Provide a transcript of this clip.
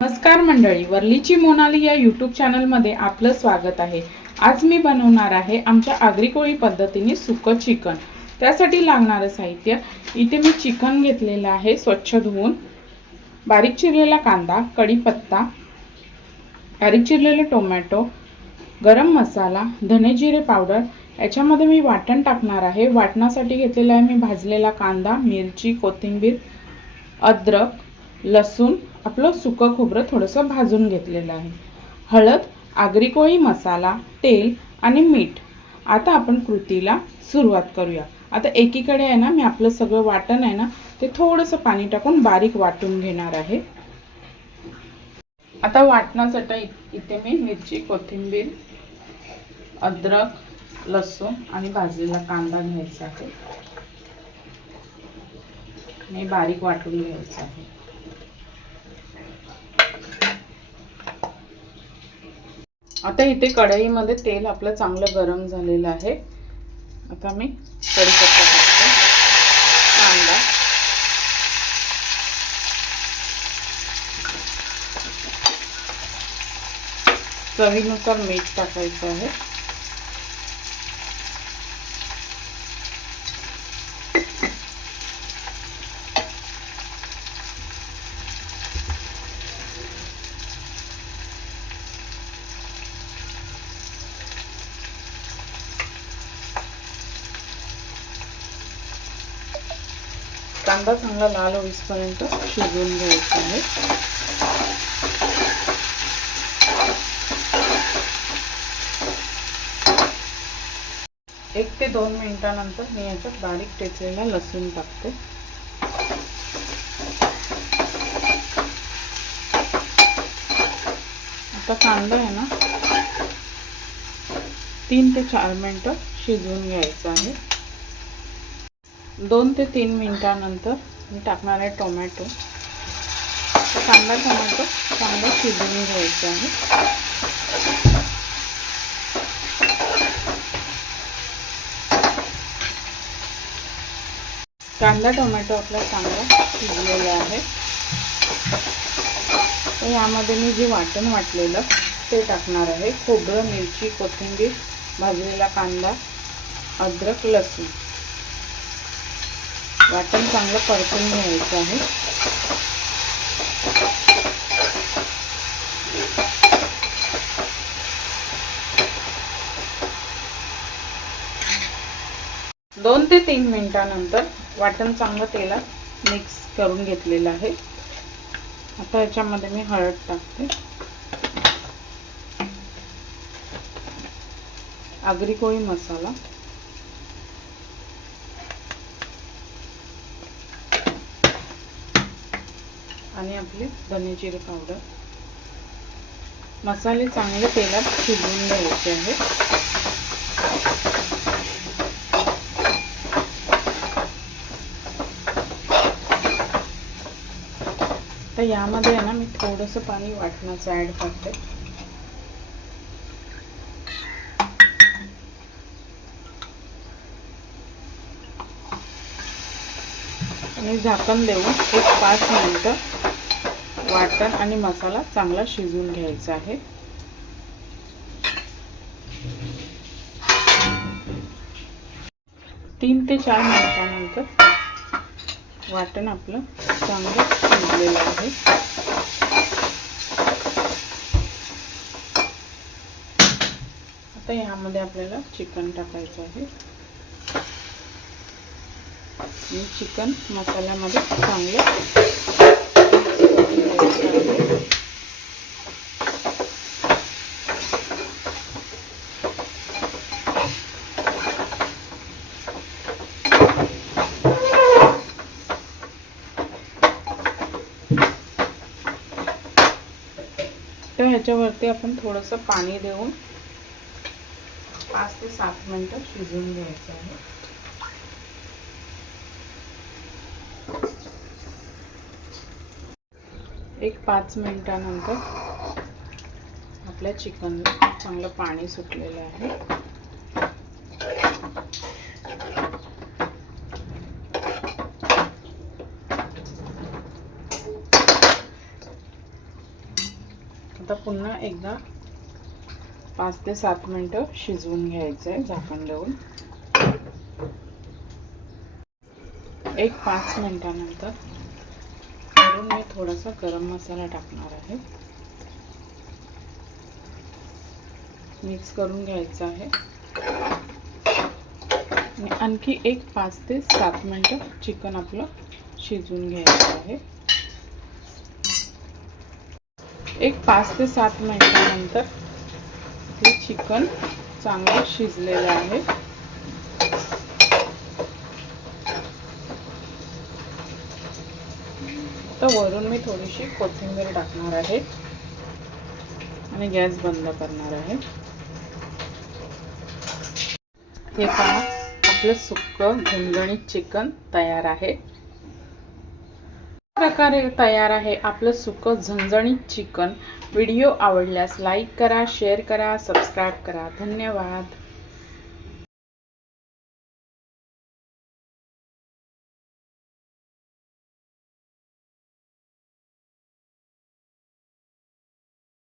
नमस्कार मंडळी, वर्लीची मोनाली या यूट्यूब चॅनलमध्ये आपलं स्वागत आहे। आज मी बनवणार आहे आमच्या आगरी कोळी पद्धतीने सुकं चिकन। त्यासाठी लागणारे साहित्य इथे मी चिकन घेतलेलं आहे स्वच्छ धुवून, बारीक चिरलेला कांदा, कढीपत्ता, बारीक चिरलेले टोमॅटो, गरम मसाला, धने जिरे पावडर। याच्यामध्ये मी वाटण टाकणार आहे। वाटणासाठी घेतलेला आहे मी भाजलेला कांदा, मिरची, कोथिंबीर, अद्रक, लसूण, आपलं सुकं खोबरं थोडंसं भाजून घेतलेलं आहे, हळद, आगरी कोळी मसाला, तेल आणि मीठ। आता आपण कृतीला सुरुवात करूया। आता एकीकडे आहे ना मी आपलं सगळं वाटण आहे ना ते थोडंसं पाणी टाकून बारीक वाटून घेणार आहे। आता वाटणासाठी इथे मी मिरची, कोथिंबीर, अद्रक, लसूण आणि भाजलेला कांदा घ्यायचा आहे, मी बारीक वाटून घ्यायचा आहे। आता इथे कढईमध्ये तेल आपलं चांगलं गरम झालेलं आहे। आता मी कढीपत्ता टाकते, कांदा, चवीनुसार मीठ टाकायचं आहे, कांदा चांगला लाल होईपर्यंत शिजवून घ्यायचा आहे। 1 ते 2 मिनिटांनंतर मी याच्यात बारीक ठेचलेला लसूण टाकते। आता कांदा आहे ना 3 ते 4 मिनिटं शिजवून घ्यायचा आहे। 2 ते 3 मिनिटांनंतर मी टाकणार आहे टोमॅटो। कांदा टोमॅटो चांगला शिजवून घ्यायचा आहे। कांदा टोमॅटो आपला चांगला शिजलेला आहे। तर यामध्ये मी जे वाटण वाटलेलं ते टाकणार आहे, खोबरं, मिरची, कोथिंबीर, भाजलेला कांदा, अद्रक, लसूण। वाटण चांगलं परतून घ्यायचं आहे। दोन ते 3 मिनिटांनंतर वाटण चांगलं तेलात मिक्स करून घेतलेलं आहे। आता याच्यामध्ये मी हळद टाकते, आगरी कोळी मसाला, आणि आपले धने जिरे पावडर। मसाले चांगले तेलात शिजवून घ्यायचे आहे। तर यामध्ये आहे ना मी थोडंसं पाणी वाटणाचं ॲड करते, आणि झाकण देऊन 1-5 मिनिटं वाटण आणि मसाला चांगला शिजवून घ्यायचा आहे। तीन ते 4 मिनिटांनंतर वाटण आपलं चांगलं शिजलेलं आहे। आता यामध्ये आपल्याला चिकन टाकायचं आहे। मी चिकन मसाल्यामध्ये चांगलं तर ह्याच्यावरती आपण थोडंसं पाणी देऊन 5 ते 7 मिनिटं शिजवून घ्यायचं आहे। एक 5 मिनिटांनंतर आपल्या चिकनला चांगलं पाणी सुटलेलं आहे। आता पुन्हा एकदा 5 ते 7 मिनिटं शिजवून घ्यायचं आहे झाकण लावून. एक 5 मिनिटानंतर वरून मी थोडासा गरम मसाला टाकणार आहे. मिक्स करून घ्यायचं आहे आणि आणखी एक 5 ते 7 मिनिटं चिकन आपलं शिजवून घ्यायचं आहे. एक 5 ते 7 मिनिटानंतर हे चिकन चांगलं शिजलेलं आहे. तर वरून मी थोडीशी कोथिंबीर टाकणार आहे आणि गॅस बंद करणार आहे. हे पहा, आपलं सुक्कं झणझणीत चिकन तयार आहे. प्रकारे तयार आहे आपलं सुक्कं झणझणीत चिकन. व्हिडिओ आवडल्यास लाईक करा, शेअर करा, सबस्क्राईब करा. धन्यवाद.